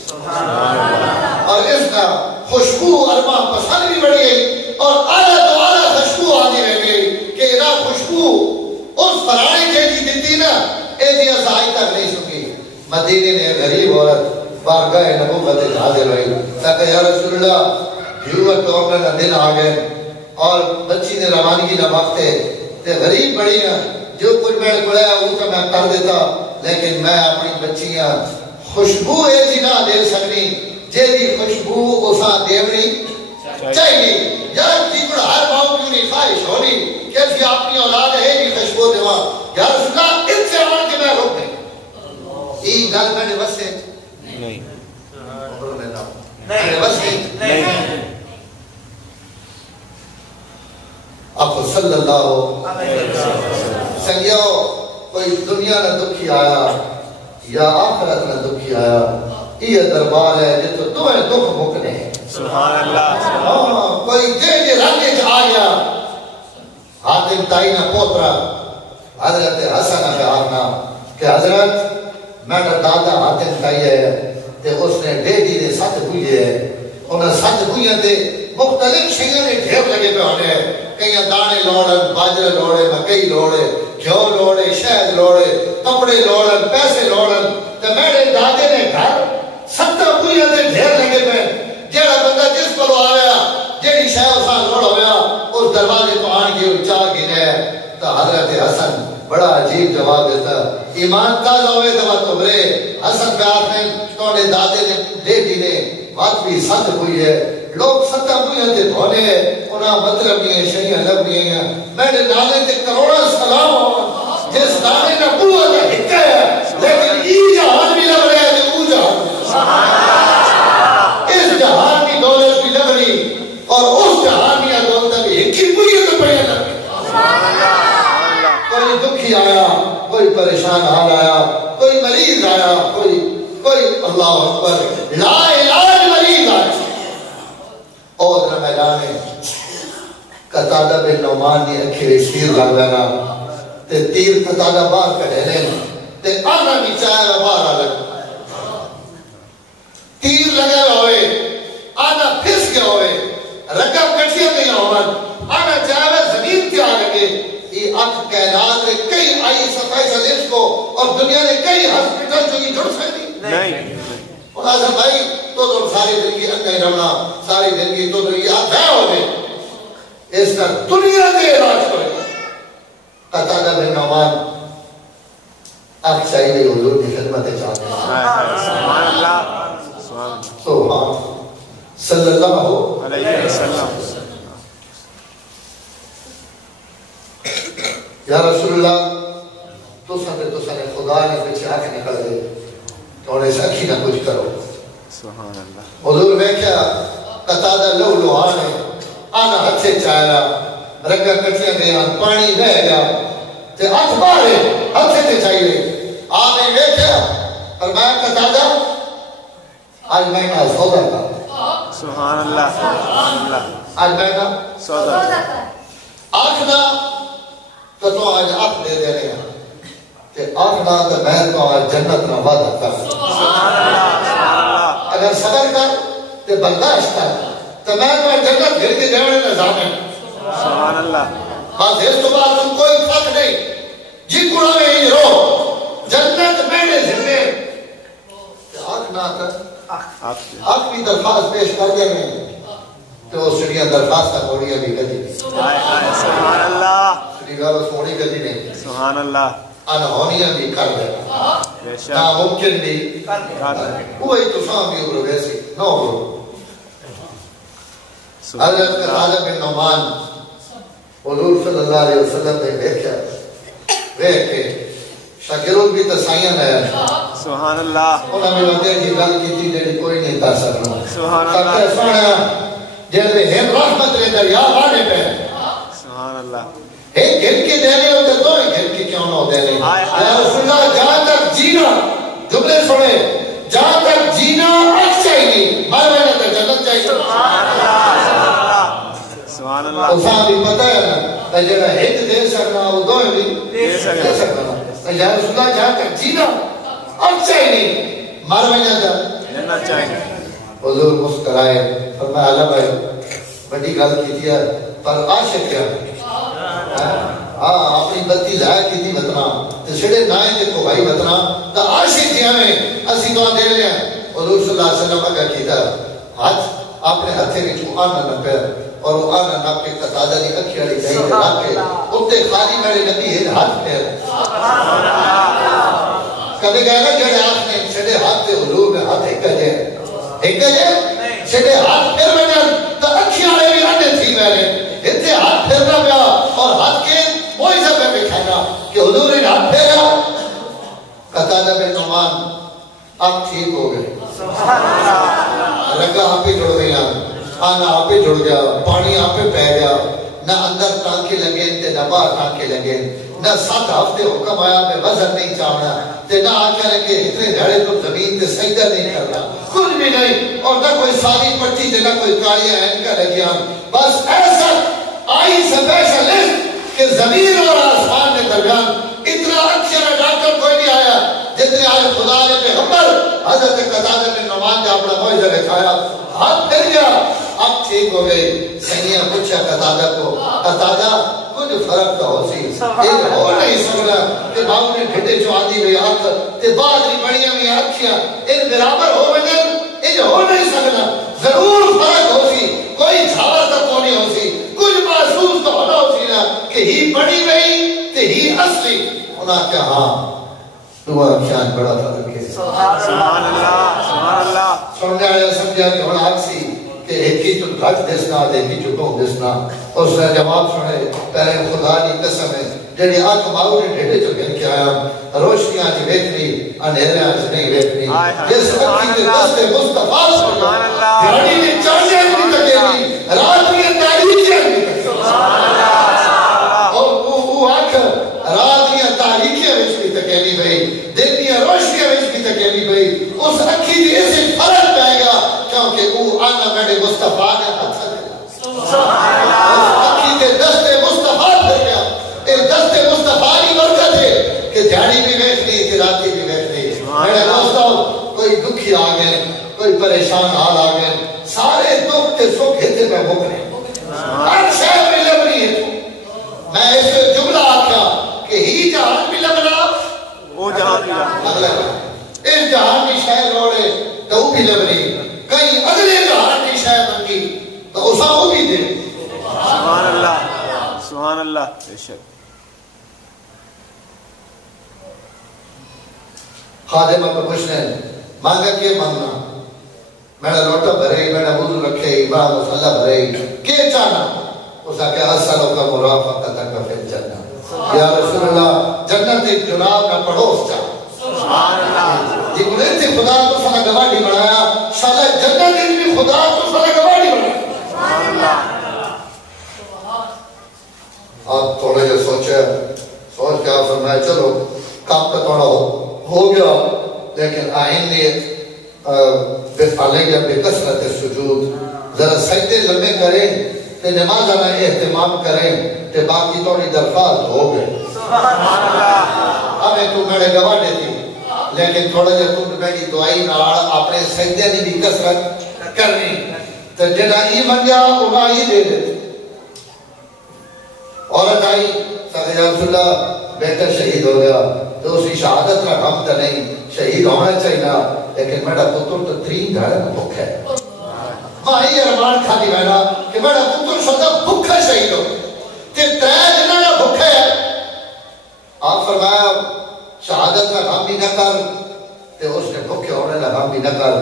اور اس کا خوشبو ارما پسند بھی بڑھ گئی اور اعلیٰ تو اعلیٰ خوشبو آتی رہ گئی کہ ادا خوشبو اس فرانے جیسی دیتی نا ایسی ازائی تک نہیں سکی مدینے نے غریب عورت بارگاہ نبوت حاضر ہوئی تاکہ یا رسول اللہ بھیوت تو اپنا دن آ گئے اور بچی نے روانگی نہ وقتے تے غریب بڑی ہیں جو کچھ میں نے ہے وہ تو میں کر دیتا لیکن میں اپنی بچیاں خوشبو ایسی نہ دے سکنی جیدی خوشبو اساں دیونی چاہیے یار دیکھڑ ہر ماؤں کی انہیں خواہش ہونی کیسی اپنی اولاد ہے یہ خوشبو دیوا یا رسول اللہ ان سے آن کے میں روک دیں یہ گل میں نے بسے نہیں میں نے بسے نہیں آپ صلی اللہ سنگیو کوئی دنیا نہ دکھی آیا یا آخرت نہ دکھی آیا یہ دربار ہے جو تو دکھ مکنے ہیں سبحان اللہ کوئی دے رنگ آ گیا حاتم تائی نہ پوترا حضرت حسن آخنا کہ حضرت میرا دادا حاتم تائی ہے تے اس نے ڈیڈی دے سچ بوئے ہے انہیں سچ بوئے تے مختلف شیئر نے ڈھیر لگے پہ ہونے کئی دانے لوڑن باجرے لوڑے مکئی لوڑے گھیو لوڑے شہد لوڑے کپڑے لوڑن پیسے لوڑن تے میرے دادے نے گھر 70 بوئے تے ڈھیر لگے پہ جیڑا بندہ جس پر آیا جیڑی شاہ اساں لوڑ ہویا اس دروازے تو آن کے چار گنے تو حضرت حسن بڑا عجیب جواب دیتا ایمان تازہ ہوئے تو بات عمرے حسن پہ آخر توڑے دادے نے ڈیڈی نے بات بھی سچ ہوئی ہے لوگ 70 بوئے تے دھونے انہاں مطلب نہیں ہے شریعہ لب نہیں ہے میرے دادے تے کروڑا سلام ہو جس دادے نے بوئے تے ہکے ہے لیکن ای جہان بھی لب رہے ہیں او جہان اس جہان کی دولت بھی لب رہی اور اس جہان کی دولت بھی ہکی بوئے تے پڑھے لب رہی کوئی دکھی آیا کوئی پریشان حال آیا کوئی مریض آیا کوئی اللہ اکبر لا علاج مریض آیا اور میدان قتادہ بن نعمان نے اکھیرے تیر لگ لینا تے تیر قتادہ باہر کڑھے لینا تے آنا بھی چاہے باہر آ لگا تیر لگے ہوئے آنا پھس گیا ہوئے رقم کٹھیا گیا ہوئے آنا چاہے زمین کیا لگے یہ اکھ کائنات نے کئی آئی صفائی صدیش کو اور دنیا نے کئی ہسپیٹل جو یہ جڑ سکتی نہیں خلاصہ بھائی تو ساری زندگی اندھے رہنا ساری زندگی تو یہ آدھے ہو گئے اس کا دنیا کے علاج کرے قتادہ بن نعمان اکھ چاہیے حضور کی خدمت چاہتے ہیں سبحان اللہ سبحان صلی اللہ علیہ وسلم یا رسول اللہ تو سنے خدا نے پیچھے آکے نکل دے تو انہیں سے اکھی نہ کچھ کرو سبحان اللہ حضور میں کیا قتادہ لو لوہانے آنا ہتھے چاہیا رگا کٹیاں گیا پانی رہ گیا تے ہاتھ بارے ہتھے تے چاہیے آنے میں کیا فرمایا قتادہ آج میں کا سودا کا سبحان اللہ آج میں کا سودا آخنا تو آج آپ دے دے رہے ہیں کہ آخنا تو میں تو آج جنت نہ وعدہ کر اگر صبر کر تو برداشت کر تو میں تو جنت گھر کے دیونے نظام ہے سبحان اللہ بس اس تو بعد تم کوئی فرق نہیں جی کڑا میں ہی رو جنت میرے ذمے آخنا آپ کی درخواست پیش کر دے میں تو وہ سڑیاں درخواست کا کوڑی ابھی کدی سبحان اللہ سڑیگاروں سوڑی کدی نہیں سبحان اللہ انہونیاں بھی کر دے ناممکن بھی وہی تو شام بھی ابرو ویسی نہ ابرو حضرت قتادہ بن نعمان حضور صلی اللہ علیہ وسلم نے دیکھا دیکھ کے شاگرد بھی تسائیاں ہے سبحان اللہ انہوں نے بندے جی گل کی تھی جیڑی کوئی نہیں تا سکنا سبحان اللہ سب سونا جیڑے ہم رحمت رہے دریا بانے پہ سبحان اللہ ایک گھر کی دینے ہوتے دو ایک گھر کی کیوں نہ ہو دینے یا رسول اللہ جہاں تک جینا جملے سنے جہاں تک جینا اچھ چاہیے مر مہینہ تک جنت چاہیے سبحان اللہ اساں بھی پتہ ہے نا جہاں ایک دے سکنا وہ دو بھی دے سکنا یا رسول اللہ جہاں تک جینا اچھ چاہیے مر مہینہ تک جنت چاہیے حضور مسکرائے فرمایا اللہ بھائی بڑی گل کی تھی پر عاشق کیا اپنی بتی ضائع کی تھی وطنا تو چھڑے نائیں دیکھو بھائی وطنا تو عاشق تھی ہمیں اسی تو دے لیں حضور صلی اللہ علیہ وسلم اگر کیتا ہاتھ اپنے ہتھے میں چھو آنا نہ پیر اور وہ آنا نہ پہ قتادہ دی اکھی والی جائی دے رکھ کے اتے خالی میرے نبی ہے ہاتھ پیر کبھی گئے نا جڑے آپ نے چھڑے ہاتھ پہ حضور میں ہاتھ ایک جائے ایک جائے چھڑے ہاتھ پھر میں تو اکھی والے بھی آنے تھی میرے اتنے ہاتھ پھرنا پیا اور ہاتھ کے وہی سب میں بکھائنا کہ حضور نے ہاتھ پھیرا قتادہ بن نعمان اب ٹھیک ہو گئے رگا آپ پہ جڑ گیا آنا آپ پہ جڑ گیا پانی آپ پہ پہ گیا نہ اندر ٹانکے لگے نہ باہر ٹانکے لگے نہ 7 ہفتے حکم آیا میں وزن نہیں چاہنا نہ آ کے اتنے دھڑے تو زمین تے سجدہ نہیں کرنا کچھ بھی نہیں، اور نہ کوئی ساری پٹی تھے، نہ کوئی کالیاں اینکا لگیاں، بس ایسا آئی سپیشلسٹ کہ زمین اور آسمان کے درمیان اتنا اچھا ڈاکٹر کوئی نہیں آیا جتنے آج خدا نے پیغمبر حضرت قتادہ بن نعمان نے اپنا معجزہ دکھایا، ہاتھ پھر گیا، اب ٹھیک ہو گئی۔ سینیاں پوچھا قتادہ کو، قتادہ کچھ فرق تو ہو سی، ایک ہو نہیں سکنا کہ باؤں نے ڈھٹے جو آدھی ہوئی آنکھ تے بعد نہیں بڑیاں ہوئی آنکھیاں ان برابر ہو بجن ان ہو نہیں سکنا، ضرور فرق ہو سی، کوئی جھاڑ تک ہونی ہو سی، کچھ محسوس تو ہونا ہو سی نا کہ ہی بڑی گئی تے ہی اصلی انہاں کیا ہاں تو آنکھیاں بڑا فرق ہے۔ سبحان اللہ سبحان اللہ۔ سننے آیا سمجھا کہ ہونا آکسی کہ ایک ہی تو گھٹ دسنا ایک ہی جو کم دسنا، اس نے جواب سنے پہلے خدا کی قسم ہے جڑی آنکھ ماؤ نے ڈھیڑے جو گن کے آیا روشنیاں جی ویکھنی اندھیریاں جی نہیں ویکھنی، جس اکھی کے دستے مصطفیٰ سبحان اللہ، گھڑی نے چاندیاں بھی تکیلی رات میں تاریخیاں بھی تکیلی، اور وہ آنکھ رات میں تاریخیاں بھی تکیلی بھئی، دن میں روشنیاں بھی تکیلی بھئی، اس اکھی دی اسے فرق پائے گا کیونکہ وہ آنا میرے مصطفیٰ نے ہاتھ دیا، اکھی کے دستے مصطفیٰ پھر گیا، اس دستے مصطفیٰ کی برکت ہے کہ جھاڑی بھی بیٹھنی کہ راتی بھی بیٹھنی۔ میرے دوستوں کوئی دکھی آگئے کوئی پریشان حال آگئے سارے دکھ کے سکھ ہتے میں بکنے ہر شہر میں لبنی ہے، میں اس جملہ آکھا کہ ہی جہان بھی لبنا وہ جہان بھی لبنا، اس جہان کی شہر روڑے تو وہ بھی لبنی، کہیں اگلے جہان کی شہر بنگی تو اسا وہ بھی دے۔ سبحان اللہ سبحان اللہ۔ بے شک خادمہ کو پوچھنے مانگا کیا مانگنا، میرا لوٹا بھرے میرا وضو رکھے امام مسلح بھرے کیا چاہنا، اس نے کہا اسالو کا مرافقت کا پھر جنت، یا رسول اللہ جنت ایک جناب نہ پڑوس چاہ۔ سبحان اللہ، جی انہیں تھی خدا کو صلح گواڑی بنایا، شاید جنت ایک بھی خدا کو صلح گواڑی بنایا۔ سبحان اللہ۔ آپ تھوڑے جو سوچ کے آپ فرمائے چلو کام کا تھوڑا ہو گیا لیکن آئندے بے کثرت سجود ذرا سجدے لمبے کریں تے نماز آنا اہتمام کریں تے باقی تھوڑی درخواست ہو گئے۔ ہمیں تو میرے گواہ دیتی لیکن تھوڑا جا تو میری دعائی نال اپنے سجدے دی بھی کثرت کرنی تے جنہ ای منجا انہاں ہی دے دیتے۔ عورت آئی سکتے یا رسول اللہ بیٹا شہید ہو گیا تو اسی شہادت کا غم تو نہیں شہید ہونا چاہیے لیکن میرا پتر تو 3 گھڑے میں بھوک ہے، ماں یہ ارمان کھاتی بہنا کہ میرا پتر شدہ بھوکا شہید ہو کہ 3 جنہ نہ بھوک ہے۔ آپ فرمایا شہادت کا غم بھی نہ کر تے اس نے بھوکے ہونے کا غم بھی نہ کر،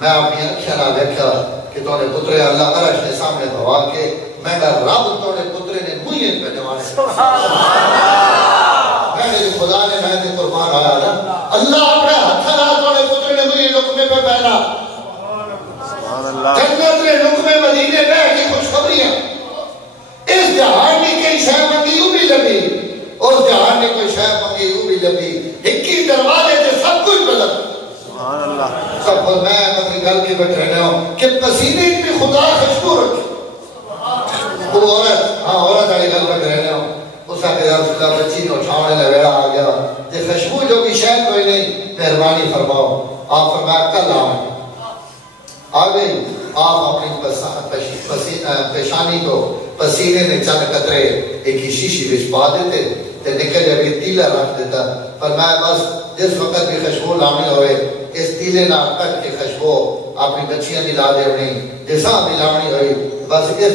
میں اپنی اکھیاں نہ دیکھا کہ تو نے پتر اللہ عرش کے سامنے دعا کے میں نے رب تو نے پتر نے موئین پہ جوانے میں نے خدا نے میں نے قربان آیا نا اللہ اپنے ہتھا نہ تو نے پتر نے موئین لقمے پہ پہنا جنت نے لقمے مدینے میں کی خوشخبریاں اس جہان میں کئی شہر منگی یوں بھی لبی اس جہان میں کوئی شہر منگی یوں بھی لبی ہکی دروازے سے سب کچھ بدل سبحان اللہ۔ سب کو میں اپنی گل کے بیٹھ رہنے ہوں کہ پسینے میں خدا خوشبو رکھی، وہ عورت آئی گل بیٹھ رہنے ہوں اس کا کہ یا رسول اللہ بچی نے اٹھاؤنے لگیڑا آ گیا یہ خوشبو جو بھی شاید کوئی نہیں مہربانی فرماؤ۔ آپ فرمایا کل آ گئی، آپ اپنی پیشانی کو پسینے نے چند قطرے ایک ہی شیشی بچ پا دیتے تے نکل جب یہ تیلہ رکھ دیتا، فرمایا بس جس وقت بھی خوشبو لانی ہوئے اس تیلے نہ کٹ کے خوشبو اپنی بچیاں بھی لا دے اپنی جیسا بھی لانی ہوئی بس اس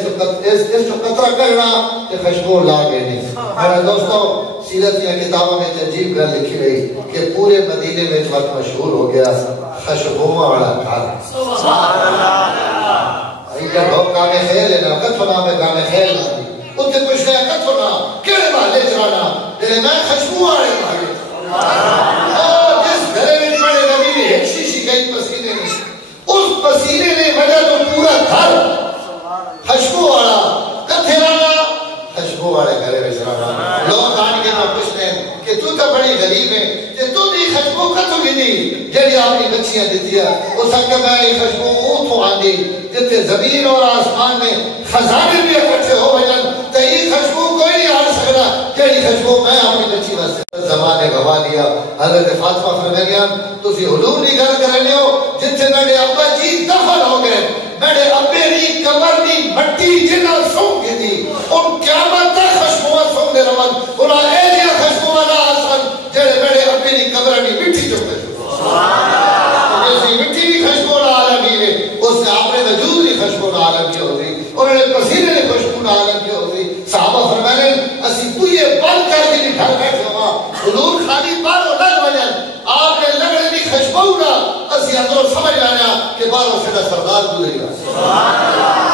قطرہ کرنا کہ خوشبو لا گئے نہیں۔ میرے دوستوں سیرت کی کتابوں میں عجیب گل لکھی گئی کہ پورے مدینے میں وقت مشہور ہو گیا خوشبو والا گھر۔ سبحان اللہ۔ جب لوگ گانے خیل لینا کتھونا میں گانے خیل لانے اتنے کچھ نیا کتھونا کیڑے محلے چرانا جنہیں میں خوشبو آنے محلے اور جس گھرے میں بڑے نبی نے ایک شیشی گئی پسینے میں اس پسینے نے وجہ تو پورا گھر خوشبو والا کتھے لانا خوشبو والے گھرے میں چرانا۔ لوگ آنے کے بعد پوچھتے ہیں کہ کہ تو تو بڑی غریب ہے کہ تو دی خوشبو کتوں دی جڑی اپنی بچیاں دیتی ہے اس کہ میں یہ خوشبو اوتھوں آندی جتے زمین اور آسمان میں خزانے بھی اکٹھے ہو وجن تے یہ خوشبو کوئی نہیں آ سکتا جڑی خوشبو میں اپنی بچی واسطے زمانے گوا لیا حضرت فاطمہ فرمایا تسی حضور دی گل کر رہے ہو جتھے میرے ابا جی دفن ہو گئے میرے ابے دی قبر دی مٹی جنہ سونگ دی ان قیامت تک خوشبو سونگ دے رون انہاں اے دی خوشبو دا آسان جڑے میرے ابے دی قبر دی مٹی جو پہ جیسی مٹی کی خوشبو عالم ہی ہے اس نے اپنے وجود کی خوشبو عالم کی ہوتی انہوں نے پسینے کی خوشبو عالم کی ہوتی صحابہ فرمانے اسی پوئے بند کر کے نہیں گھر بیٹھے ہوا حضور خالی باروں لگ وجن آپ نے لگنے کی خوشبو کا اسی اندروں سمجھ آیا کہ باروں سے سردار گزرے گا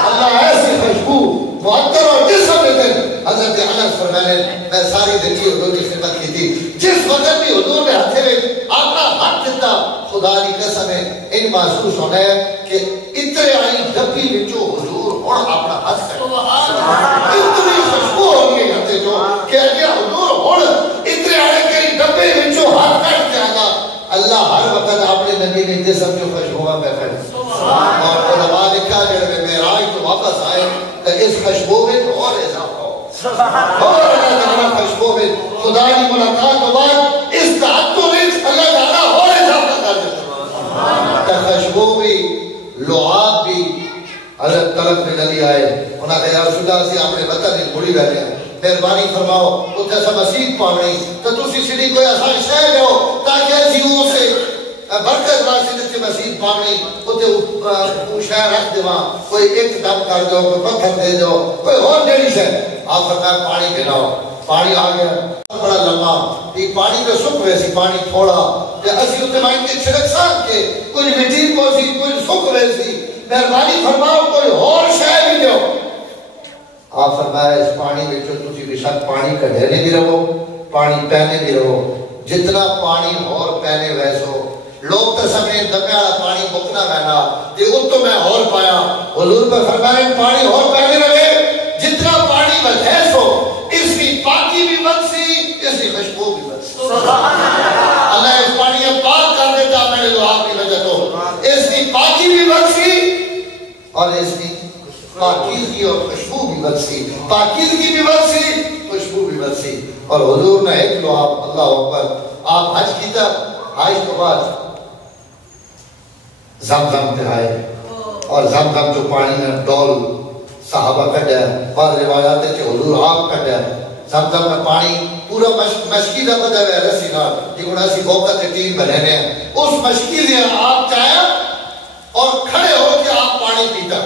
اللہ ایسی خوشبو معطر اور جسم دیتے حضرت انس فرمانے میں ساری زندگی حضور کی خدمت کی تھی جس وقت بھی حضور نے ہاتھے میں اپنا ہاتھ دیتا خدا کی قسم ہے ان محسوس ہونا ہے کہ اتنے آئی ڈبی وچوں حضور اور اپنا ہاتھ کر اتنی خوشبو ہو گئی ہاتھے جو کہ اگر حضور اور اتنے آئے کہ ڈبے وچوں ہاتھ کٹ کے آگا اللہ ہر وقت اپنے نبی نے جسم جو خوشبو میں کر اور علماء لکھا جب معراج تو واپس آئے تو اس خوشبو میں اور اضافہ ہو اور اللہ تعالیٰ خوشبو میں خدا کی ملاقات کے بعد اس تعطر میں اللہ تعالیٰ اور اضافہ کر دیتا تو خوشبو بھی لعاب بھی حضرت طلب بن علی آئے انہوں نے یا رسول اللہ سے اپنے وطن میں بڑی رہتے ہیں مہربانی فرماؤ اتنے ایسا مسیح پاوڑی تو تسی سیدھی کوئی آسان شہر ہو تاکہ ایسی وہ سے برکت واسطے جتنے مسیح پاوڑی اتنے شہر رکھ دے وہاں کوئی ایک دم کر دو کوئی پتھر دے دو کوئی اور جڑی سے آپ فرمایا پانی گناؤ پانی آ گیا بڑا لمبا یہ پانی تو سکھ ویسی پانی تھوڑا کہ اسی اتنے مائن کے چھڑک سان کے کوئی مٹی پوسی کوئی سکھ ویسی مہربانی فرماؤ کوئی اور شہر بھی دو آپ فرمایا اس پانی میں جو تسی بشک پانی کا ڈھیرے بھی رہو پانی پہنے بھی رہو جتنا پانی اور پہنے ویسو لوگ تو سمیں دمے والا پانی بکنا رہنا کہ اس تو میں اور پایا حضور پر فرمایا پانی اور پہنے رہے جتنا پانی بدھیس ہو اس کی پاکی بھی بنسی اس کی خوشبو بھی بنسی اللہ اس پانی پاک کر دیتا میرے دعا کی وجہ تو اس کی پاکی بھی بنسی اور اس کی پاکیزگی اور خوشبو بھی بنسی پاکیزگی بھی بنسی خوشبو بھی بنسی اور حضور نے ایک لو آپ اللہ اکبر آپ حج کی تب حج کے بعد زمزم پہ آئے اور زمزم جو پانی میں ڈول صحابہ کٹ ہے بعض روایات ہے کہ حضور آپ کٹ ہے زمزم میں پانی پورا مشکی دا بدہ ہے رسی نا یہ گوڑا سی بوکت ٹیم بنینے ہیں اس مشکی سے آپ چاہیا اور کھڑے ہو کے آپ پانی پیتا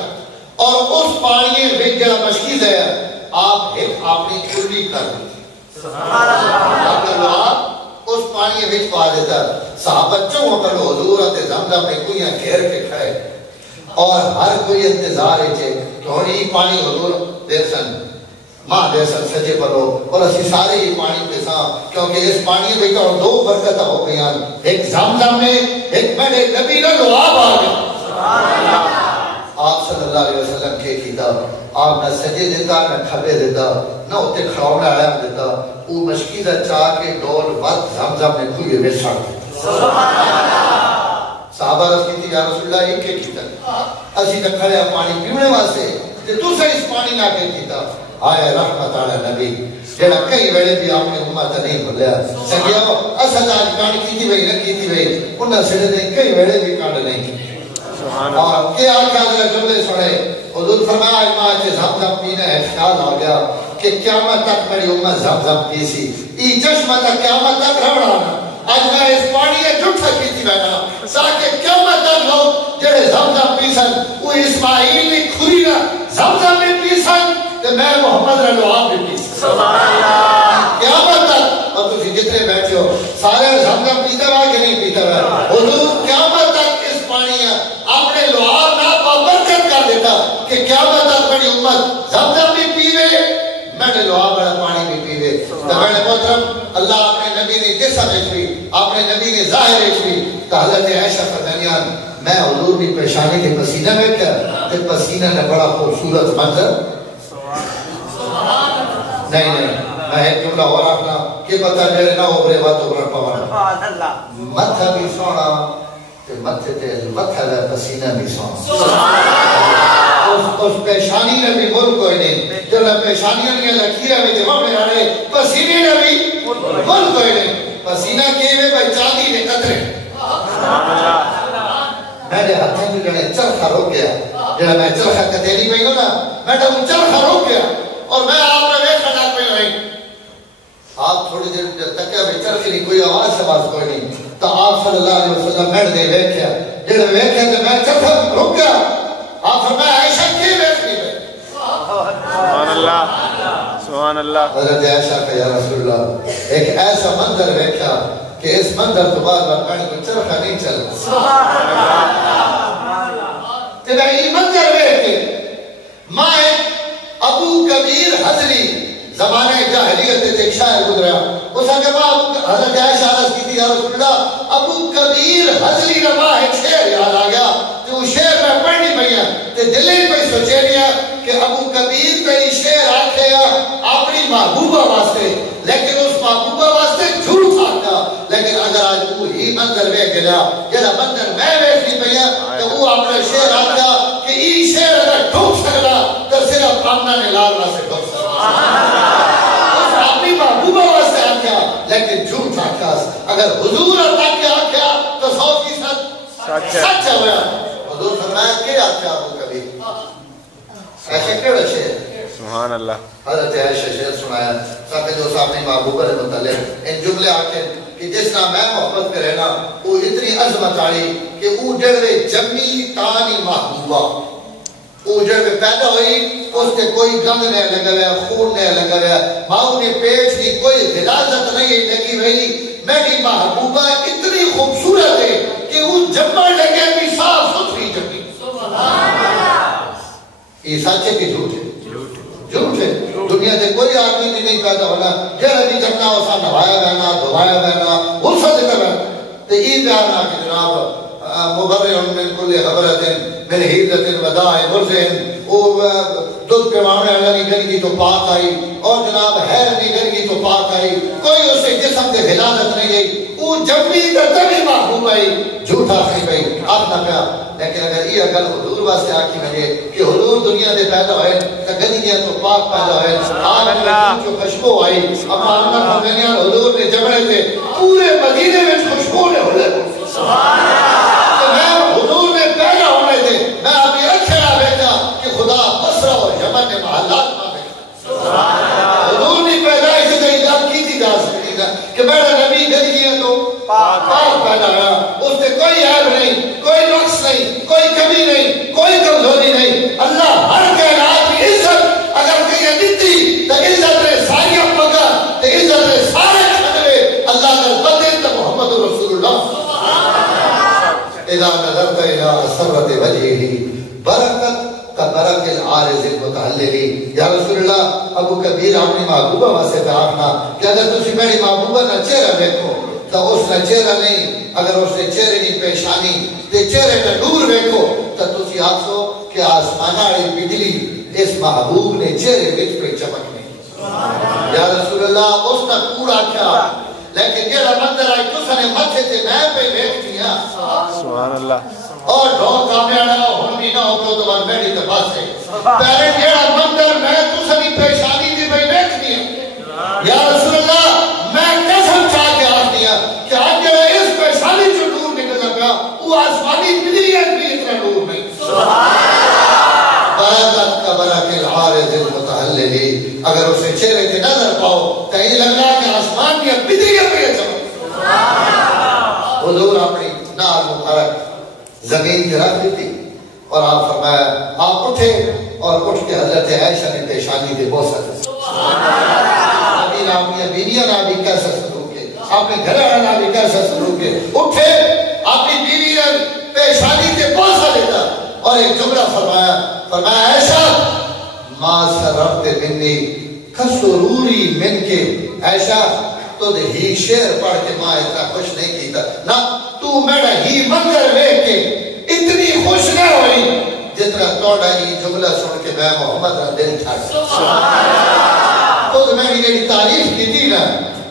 اور اس پانی میں جڑا مشکی ہے آپ ایک اپنی کھلی کر دیتی اپنے لوگ اس پانی میں پا دیتا صحابہ چوں پر حضور اتے زمزم میں کوئی گھیر کے کھڑے اور ہر کوئی انتظار ہے کہ پانی حضور دیر سن ماں دیر سن سجے پڑھو اور اسی سارے یہ پانی پہ ساں کیونکہ اس پانی میں تو دو برکت ہو گئی ایک زمزم میں ایک میرے نبی نے دعا آ گئی آپ صلی اللہ علیہ وسلم کے کتاب آپ نہ سجے دیتا نہ کھبے دیتا نہ اتے کھڑونا علم دیتا وہ مشکیزہ چاہ کے ڈول وقت زمزم میں کوئی میں چھڑ دیتا صحابہ رس کی تھی یا رسول اللہ ایک کے کتاب اسی نہ کھڑے پانی پیونے واسے کہ تو سے اس پانی نہ کے کتاب آئے رحمت علی نبی جیڑا کئی ویڑے بھی آپ نے امت نہیں بھولیا سنگیاں اسد آج کان کی تھی وہی نہ کی تھی وہی انہاں سڑے نے کئی ویڑے بھی کان نہیں کی اور کیا آج کا جملے سنے حضور فرمایا امام سے زمزم پینا ہے خیال آ گیا کہ قیامت تک میری امت زمزم پی سی ای چشمہ تک قیامت تک رہنا آج میں اس پانی ہے جھٹا کی تھی بیٹھا ساکہ قیامت تک لوگ جڑے زمزم پی سن وہ اسماعیل نے کھری نہ زمزم میں پی سن تو میں محمد رلو آپ بھی پی سن قیامت تک اور تجھے جتنے بیٹھے ہو سارے زمزم پیتا ہوا کہ نہیں پیتا ہوا حضور قیامت تک اس پانی ہے اپنے لعاب نہ برکت کر دیتا کہ قیامت تک بڑی امت زمزم بھی پیوے میں نے لعاب بڑا پانی بھی پیوے تو میں نے محترم اللہ اپنے نبی نے جسم ایشوی اپنے نبی نے ظاہر ایشوی تو حضرت عائشہ فرمانیان میں حضور کی پیشانی کے پسینہ میں کیا کہ پسینہ نے بڑا خوبصورت منظر نہیں میں ایک جملہ اور آخنا کہ پتہ جڑے نہ ہو رہے بات ابرن پوانا متھا بھی سونا تے متھے تے متھا دا پسینہ بھی سونا اس پیشانی نے بھی ملک کوئی نہیں جب پیشانیاں نے لکھیرہ میں جمع میں رہے پسینے نے بھی ملک کوئی نہیں پسینہ کیے میں بھائی چاندی نے قطرے میں نے ہاتھیں جو جڑے چرخہ روک گیا جڑا میں چرخہ کتیری پہی ہوں نا میں نے چرخہ روک گیا اور میں آپ نے ویک خطا پہ رہی آپ تھوڑی دیر تکیا بھی چرخی نہیں کوئی آواز سواز کوئی نہیں تو آپ صلی اللہ علیہ وسلم میں نے ویکھیا جڑے ویکھیا تو میں چرخہ روک گیا آپ فرمایا عائشہ کی ویکھنی ہے سبحان اللہ سبحان اللہ حضرت عائشہ کہ یا رسول اللہ ایک ایسا منظر ویکھیا کہ اس منظر تو بعد میں نے کوئی چرخہ نہیں چل سبحان اللہ تو میں یہ منظر ویکھے ماں ابو کبیر حضری زمانہ جاہلیت ایک شاعر گزرا اس نے کہا حضرت عائشہ عرض کی تھی یا رسول اللہ ابو کبیر حضری نما ایک شعر یاد آ گیا تو شعر میں پڑھنی پڑیا تے دل ہی پہ سوچے لیا کہ ابو کبیر کا یہ شعر آکھے اپنی محبوبہ واسطے لیکن اس محبوبہ واسطے جھوٹ آتا لیکن اگر آج وہ ہی منظر وے گیا جڑا منظر میں ویکھنی پیا تو وہ اپنا شعر آتا کہ یہ شعر اگر ٹھوک سکتا تو صرف آمنہ نے لال واسطے ٹھوک سکتا اپنی محبوبہ واسطے آکھیا لیکن جھوٹ آکھیا اگر حضور اللہ کے آکھیا تو 100% سچ ہوا حضور فرمایا کہ آکھیا ابو کبیر ایسے کیڑا شعر سبحان اللہ حضرت عائشہ شعر سنایا تاکہ جو صاحب نے محبوبہ نے متعلق ان جملے آکھیں کہ جس طرح میں محبت کرے نا وہ اتنی عظمت آئی کہ وہ جڑے جمی تانی محبوبہ وہ جڑے پیدا ہوئی اس کے کوئی گند نہیں لگا ہوا خون نہیں لگا ہوا ماں نے پیٹ کی کوئی غلاظت نہیں لگی ہوئی میری محبوبہ اتنی خوبصورت ہے کہ وہ جمع لگے بھی صاف ستھری جمی یہ سچ ہے کہ جھوٹ ہے جھوٹ ہے دنیا سے کوئی آدمی نہیں پیدا ہونا جڑا بھی جمنا اسا نبھایا گانا دھوایا گانا غصہ دیتا گانا تو یہ بیان آ کہ جناب مبرئن من کل حبرت من حیدت وداع مرزن وہ دودھ پیمانے والا نہیں گنگی تو پاک آئی اور جناب حیر نہیں گنگی تو پاک آئی کوئی اسے جسم سے غلاظت نہیں گئی وہ جبی تبھی محبوب آئی جھوٹا نہیں گئی آپ نہ پیا لیکن اگر یہ گل حضور واسطے آکھی مجھے کہ حضور دنیا دے پیدا ہوئے تو گنگیاں تو پاک پیدا ہوئے آپ جو خوشبو آئی اما اللہ فرمانیاں حضور نے جبڑے تھے پورے مدینے میں خوشبو نے ہو لے سبحان اللہ حضور نے پیدا ہونے تھے میں ابھی اکھڑا بیٹا کہ خدا بصرہ اور یمن نے محلات میں بیٹھا حضور نے پیدا اسے تو ایجاد کی تھی جا سکتی تھا کہ میرا نبی گنگیاں تو پاک پیدا ہوا اس سے کوئی عیب نہیں کوئی نقص نہیں کوئی کمی نہیں کوئی کمزوری نہیں اللہ ہر کائنات کی عزت اگر کہیں دیتی تو عزت نے ساری پگا تو عزت نے سارے کھڑے اللہ کا بدے تو محمد رسول اللہ اذا نظرت الى سرت وجهه برکت کا برک العارض المتعللی یا رسول اللہ ابو کبیر اپنی محبوبہ واسطے آخنا کہ اگر تسی میری محبوبہ نہ چہرہ دیکھو تو اس نے چہرہ نہیں اگر اس نے چہرے نہیں پیشانی تے چہرے کا نور دیکھو تو تسی آخو کہ آسمان والی بجلی اس محبوب نے چہرے وچ پہ چمکنے یا رسول اللہ اس کا پورا کیا لیکن جڑا منظر آئی تسا نے متھے تے میں پہ بیٹھی ہاں سبحان اللہ اور ڈھول کامیانا ہن بھی نہ ہو تو بن بیٹھی تے بس ہے پہلے جڑا منظر میں تسا دی پیشانی دی پہ بیٹھی ہوں یا رسول اللہ میں قسم چاہ کے آکھ دیا کہ آج جڑا اس پیشانی جو نور نکل لگا وہ آسمانی بجلیاں بھی اتنا نور نہیں سبحان اللہ برکت کا برکت العارض المتعللی اگر اسے چہرے کے نظر پاؤ تو یہ لگا کہ آسمان کی بجلیاں پہ چمک حضور اپنی نال مبارک زمین کی رکھ دیتی اور آپ فرمایا آپ اٹھے اور اٹھ کے حضرت عائشہ نے پیشانی دے بوسہ ابھی اپنی بیویاں نہ بھی کیسا سلوک ہے اپنے گھر والا بھی کیسا سلوک ہے اٹھے اپنی بیوی نے پیشانی دے بوسہ لیتا اور ایک جملہ فرمایا عائشہ ما سررت منی کسروری من کے عائشہ تو دے ہی شعر پڑھ کے ماں اتنا خوش نہیں کیتا نہ تو میرا ہی منظر دیکھ کے اتنی خوش نہ ہوئی جتنا توڑا یہ جملہ سن کے میں محمد را دل ٹھاک خود میں نے تعریف کی تھی نا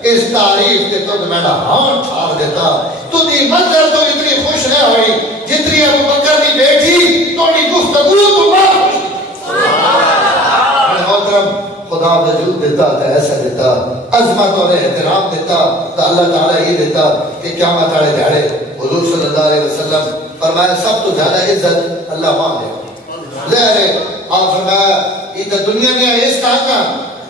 اس تعریف کے خود میں نے ہاں ٹھار دیتا تو دی منظر تو اتنی خوش نہ ہوئی جتنی ابو بکر کی بیٹی تو دی گفتگو تو بات محترم خدا وجود دیتا تو ایسا دیتا عظمت اور احترام دیتا تو اللہ تعالیٰ یہ دیتا کہ قیامت والے دھاڑے حضور صلی اللہ علیہ وسلم فرمایا سب تو زیادہ عزت اللہ وہاں دے لے آپ فرمایا یہ تو دنیا میں اس کا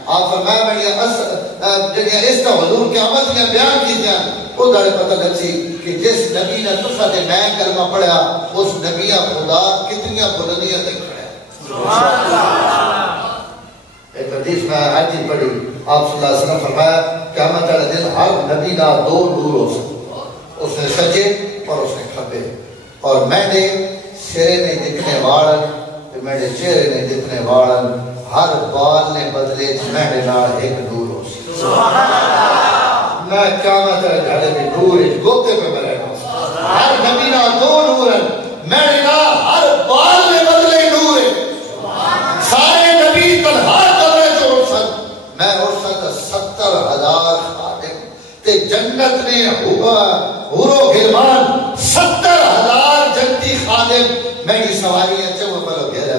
آپ فرمایا میں یہ اس کا حضور قیامت میں بیان کی جائے وہ دارے پتہ لگسی کہ جس نبی نے تفت میں کلمہ پڑھا اس نبی خدا کتنی بلندیاں تک کھڑا ایک حدیث میں آیت پڑھی آپ صلی اللہ علیہ وسلم فرمایا قیامت والے دن ہر نبی کا دو نور ہو سکتا اس نے سجے اور اس نے کھبے اور میں نے سرے میں جتنے واڑن میرے چہرے نے جتنے واڑن ہر بال نے بدلے میں نے نال ایک نور ہو سکتا میں قیامت والے دھاڑے میں نور ایک گوتے پہ میں رہنا ہر نبی کا دو نور ہیں میں نے کہا ہر بال نے بدلے نور ہے سارے نبی تنہا میں اور ساتھ 70,000 خادم تے جنت نے حورو غلمان 70,000 جنتی خادم میری سواری اچھے وہ پلو گھیرے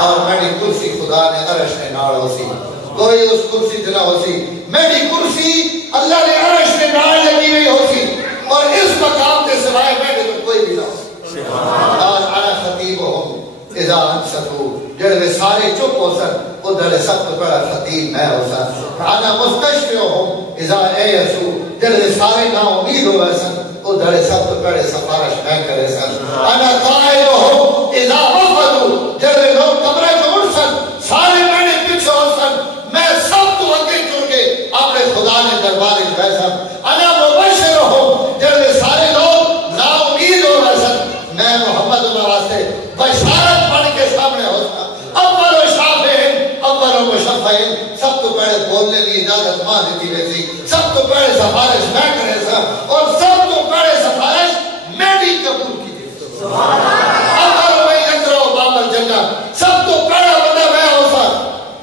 اور میری کرسی خدا نے عرش نے ناڑ ہو سی کوئی اس کرسی جنا ہو سی میری کرسی اللہ نے عرش نے ناڑ لگی ہوئی ہو سی اور اس مقام تے سوائے میرے تو کوئی بھی نہ ہو سی آج آنا خطیب ہوں اذا انصتو جڑے سارے چپ ہو سن وہ دڑے سب تو بڑا خطیب میں ہو سن آنا مستشفع ہوں اذا ایسو جڑے سارے نا امید ہو سن وہ دڑے سب تو بڑے سفارش میں کرے سن آنا قائل ہوں اذا وفدو جڑے لوگ کمرے جو اٹھ سن سارے میرے پیچھے ہو سن میں سب تو اگے چڑ کے اپنے خدا نے دربار میں سن آنا مبشر ہوں جڑے سارے لوگ نا امید ہو سن میں محمد اللہ واسطے بشارت بن کے سامنے ہوتا اول و شافعین اول و مشفعین سب تو پہلے بولنے لی اجازت ماں دیتی رہتی سب تو پہلے سفارش میں کرے سا اور سب تو پہلے سفارش میں بھی قبول کی دیتی اول و اندرو باب الجنت سب تو پہلا بندہ میں ہوتا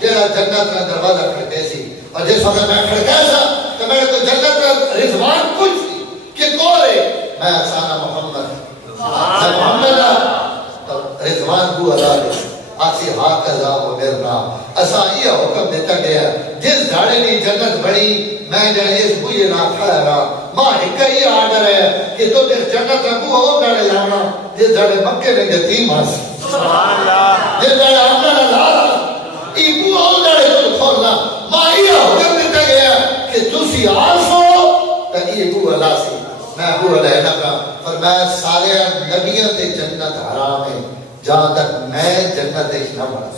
جیرا جنت کا دروازہ کھڑکے سی اور جس وقت میں کھڑکے سا تو میرے تو جنت کا رضوان کچھ سی کہ کولے میں افسانہ محمد محمد رضوان کو علا دے آسی حاق عذاب و مرنا اسا یہ حکم دیتا گیا جس دھاڑے نہیں جنت بڑی میں جائے اس بوئے نہ کھڑا رہا ماں ایک ہی آڈر ہے کہ تو جس جنت رکھو ہو دھاڑے لانا جس دھاڑے مکے میں یتیم آسی جس دھاڑے آمنا نہ لانا ایکو ہو دھاڑے تو کھولنا ماں یہ حکم دیتا گیا کہ تسی آسو تا ایکو علا سی میں ابو علیہ نبرا فرمایا سارے نبیوں تے جنت حرام ہے جہاں تک میں جنت ایک نہ بڑھا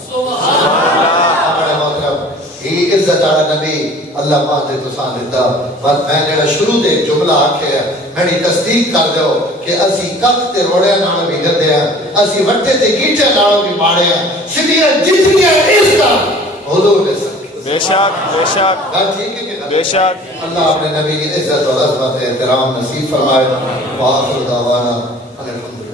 ہمارے محترم یہ عزت آرہ نبی اللہ پاک دے تسان دیتا بس میں نے شروع دے جملہ آکھے ہیں میں نے تصدیق کر دو کہ اسی کفت تے روڑے ناڑ بھی گردے ہیں اسی وٹے تے گیٹے ناڑ بھی مارے ہیں سنیاں جتنیاں اس کا حضور نے سکتے بے شک بے شک بے شک اللہ اپنے نبی کی عزت و عظمت احترام نصیب فرمائے وآخر دعوانا الحمدللہ